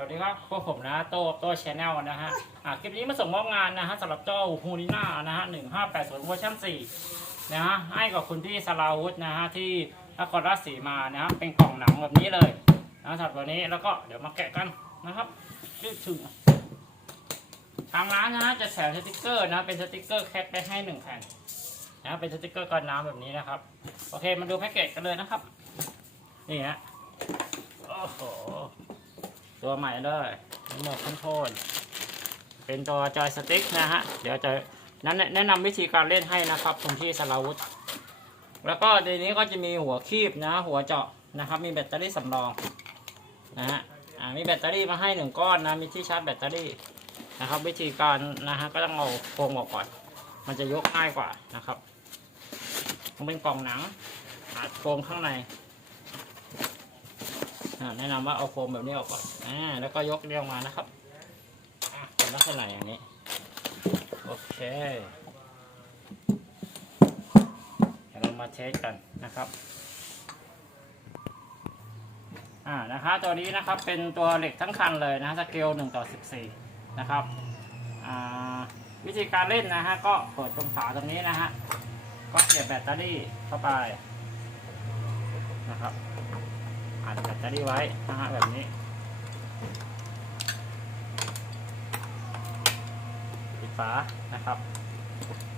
สวัสดีครับพวกผมนะโต้โต้ชแนลนะฮะอ่าคลิปนี้มาส่งมอบงานนะฮะสำหรับเจ้าฮูนิน่านะฮะหนึ่งห้าแปดศูนย์เวอร์ชันสี่นะฮะให้กับคุณพี่สลาวุธนะฮะที่นครราชสีมานะฮะเป็นกล่องหนังแบบนี้เลยนะสำหรับตัวนี้แล้วก็เดี๋ยวมาแกะกันนะครับรีบถึงทางร้านนะฮะจะแถมสติกเกอร์นะเป็นสติกเกอร์แคปไปให้หนึ่งแผ่นนะเป็นสติกเกอร์กันน้ำแบบนี้นะครับโอเคมาดูแพ็กเกจกันเลยนะครับนี่ฮะโอ้โห ตัวใหม่เลยรีโมทคอนโทรลเป็นตัวจอยสติ๊กนะฮะ เดี๋ยวจะนั้นแนะนำวิธีการเล่นให้นะครับคุณที่สลาวุธ แล้วก็ในนี้ก็จะมีหัวคีบนะหัวเจาะนะครับ มีแบตเตอรี่สำรองนะฮะอ่ามีแบตเตอรี่มาให้หนึ่งก้อนนะ มีที่ชาร์จแบตเตอรี่นะครับ วิธีการนะฮะก็ต้องเอาโครงออกก่อน มันจะยกง่ายกว่านะครับมันเป็นกล่องหนังอัดโครงข้างใน แนะนำว่าเอาโฟมแบบนี้ออกก่อนอ่าแล้วก็ยกเรียงมานะครับเป็นลักษณะอย่างนี้ โอเคเดี๋ยวเรามาเทสกันนะครับอ่านะครับตัวนี้นะครับเป็นตัวเหล็กทั้งคันเลยนะสเกล1ต่อ14 นะครับอ่าวิธีการเล่นนะฮะก็เปิดตรงฝาตรงนี้นะฮะก็เสียบแบตเตอรี่เข้าไปนะครับ อัดแบตเตอรี่ไว้นะฮะแบบนี้ปิดฝานะครับ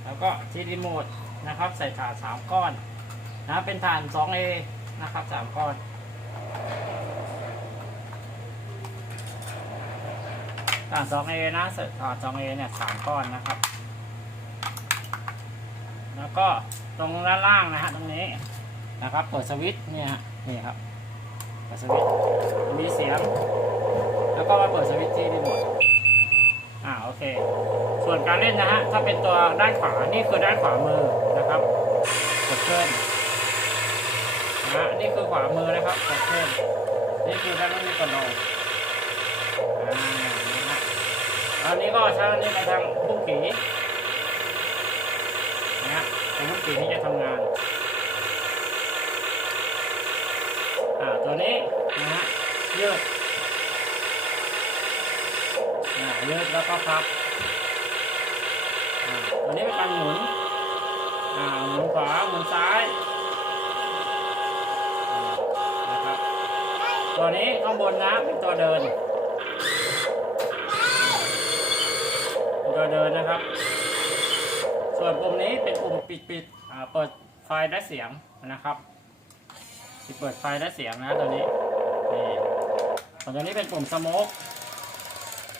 แล้วก็ที่รีโมทนะครับ ใส่ถ่านสามก้อนนะเป็นถ่าน 2A นะครับสามก้อนถ่าน 2A นะใส่ถ่าน 2A เนี่ยสามก้อนนะครับ แล้วก็ตรงด้านล่างนะฮะตรงนี้นะครับเปิดสวิตช์เนี่ยนี่ครับ ปิดสวิตช์มีเสียง แล้วก็มาเปิดสวิตช์ที่รีโมทอ่าโอเค ส่วนการเล่นนะฮะถ้าเป็นตัวด้านขวานี่คือด้านขวามือนะครับกดเคลื่อนนะฮะนี่คือขวามือนะครับกดเคลื่อนนี่คือด้านนี้กดลงอ่านี่ฮะอันนี้ก็ใช้อันนี้ไปทางพุ่งกีนะฮะพุ่งกีนี่จะทำงาน อ่าตัวนี้นะฮะยืดอ่ายืดแล้วก็พับอ่าตัวนี้เป็นการหมุนอ่าหมุนขวาหมุนซ้ายนะครับตัวนี้ข้างบนนะเป็นตัวเดินเป็นตัวเดินนะครับ ส่วนปุ่มนี้เป็นปุ่มปิดปิดอ่าเปิดไฟและเสียงนะครับ ที่เปิดไฟและเสียงนะตัวนี้นี่ส่วนตัวนี้เป็นปุ่มสโมก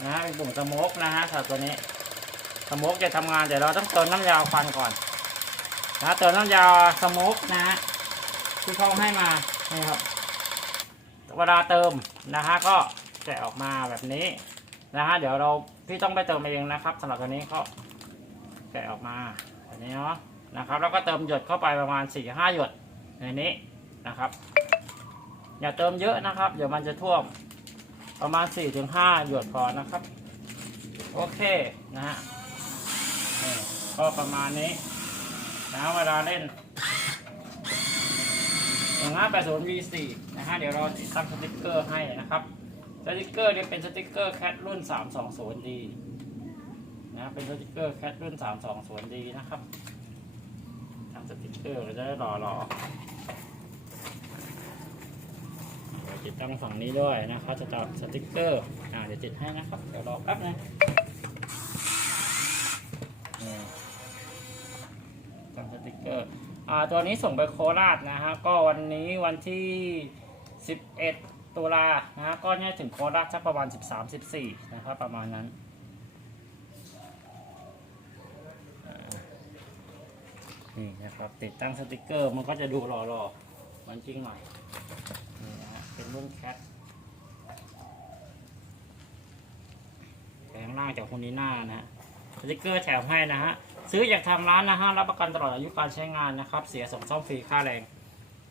นะฮะเป็นปุ่มสโมกนะฮะสำหรับตัวนี้สโมกจะทำงานเดี๋ยวเราต้องเติมน้ำยาควันก่อนนะเติมน้ำยาสโมกนะฮะที่เขาให้มานี่ครับเวลาเติมนะฮะก็แกะออกมาแบบนี้นะฮะเดี๋ยวเราพี่ต้องไปเติมเองนะครับสำหรับตัวนี้เขาแกะออกมาแบบนี้เนาะนะครับ แล้วก็เติมหยดเข้าไปประมาณ4ี่ห้าหยดในนี้ นะครับ อย่าเติมเยอะนะครับ เดี๋ยวมันจะท่วมประมาณ 4-5 หยดพอนะครับ โอเคนะฮะก็ประมาณนี้นะเวลาเล่น1580 V4 นะฮะเดี๋ยวเราติดตั้งสติ๊กเกอร์ให้นะครับสติ๊กเกอร์เนี่ยเป็นสติ๊กเกอร์แคทรุ่น 320D นะเป็นสติ๊กเกอร์แคทรุ่น 320D นะครับทำสติ๊กเกอร์เราจะได้รอรอเดี๋ยว ติดตั้งฝั่งนี้ด้วยนะครับจะต่อสติกเกอร์อ่าเดี๋ยวติดให้นะครับ เดี๋ยวรอแป๊บนึงนี่ตั้งสติกเกอร์อ่าตัวนี้ส่งไปโคราชนะฮะก็วันนี้วันที่ 11 ตุลานะฮะก็เนี่ยถึงโคราชสักประมาณ 13-14 นะครับประมาณนั้นนี่นะครับติดตั้งสติกเกอร์มันก็จะดูหล่อๆมันจริงหน่อย เรุ่นแคทแผงล่างจากคนนี้หน้านะฮะสติกเกอร์แถมให้นะฮะ ซื้อจากทางร้านนะฮะ รับประกันตลอดอายุการใช้งานนะครับ เสียส่งซ่อมฟรีค่าแรง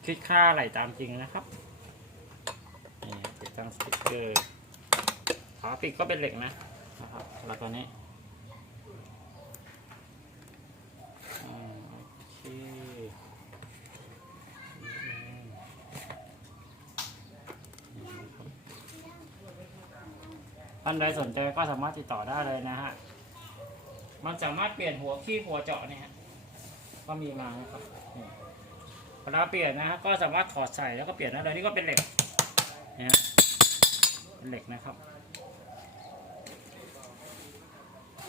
คิดค่าไหลตามจริงนะครับ นี่ติดตั้งสติกเกอร์ฝาปิดก็เป็นเหล็กนะนะครับแล้วตัวนี้อ่าโอเค ท่านใดสนใจก็สามารถติดต่อได้เลยนะฮะ มันสามารถเปลี่ยนหัวขี้หัวเจาะเนี่ยฮะก็มีมานะครับเวลาเปลี่ยนนะฮะก็สามารถถอดใส่แล้วก็เปลี่ยนได้เลยนี่ก็เป็นเหล็กนะฮะเป็นเหล็กนะครับ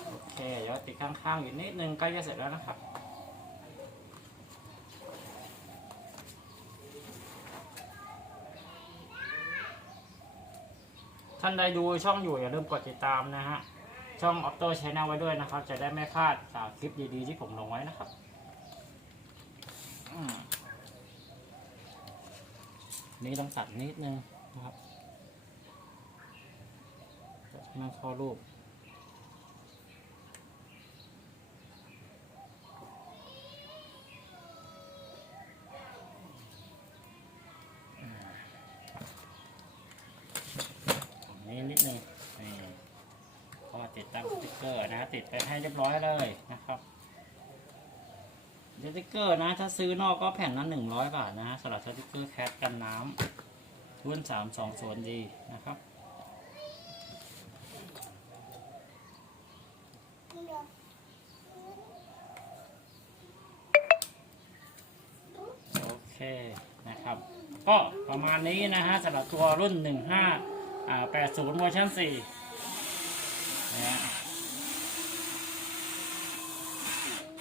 โอเคเดี๋ยวติดข้างๆอีกนิดนึงใกล้จะเสร็จแล้วนะครับ ท่านใดดูช่องอยู่อย่าลืมกดติดตามนะฮะ ช่อง Opto Channel ไว้ด้วยนะครับ จะได้ไม่พลาดสาคลิปดีๆที่ผมลงไว้นะครับนี่ต้องตัดนิดนึงนะครับจะให้มันเข้ารูป ตรงนี้นิดนึงนี่ก็ติดตั้งสติ๊ก เกอร์นะติดไปให้เรียบร้อยเลยนะครับสติกเกอร์นะถ้าซื้อนอกก็แผ่นละหนึ่งร้อยบาทนะสำหรับสติกเกอร์แคสกันน้ำรุ่นสามสองส่วนดีนะครับโอเคนะครับ ก็ประมาณนี้นะฮะสำหรับตัวรุ่น15อ่งห้า80เวอร์ชัน4นะฮะ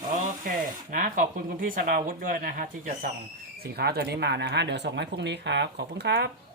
โอเค นะขอบคุณคุณพี่สราวุธด้วยนะฮะที่จะส่งสินค้าตัวนี้มานะฮะเดี๋ยวส่งให้พรุ่งนี้ครับ ขอบคุณครับ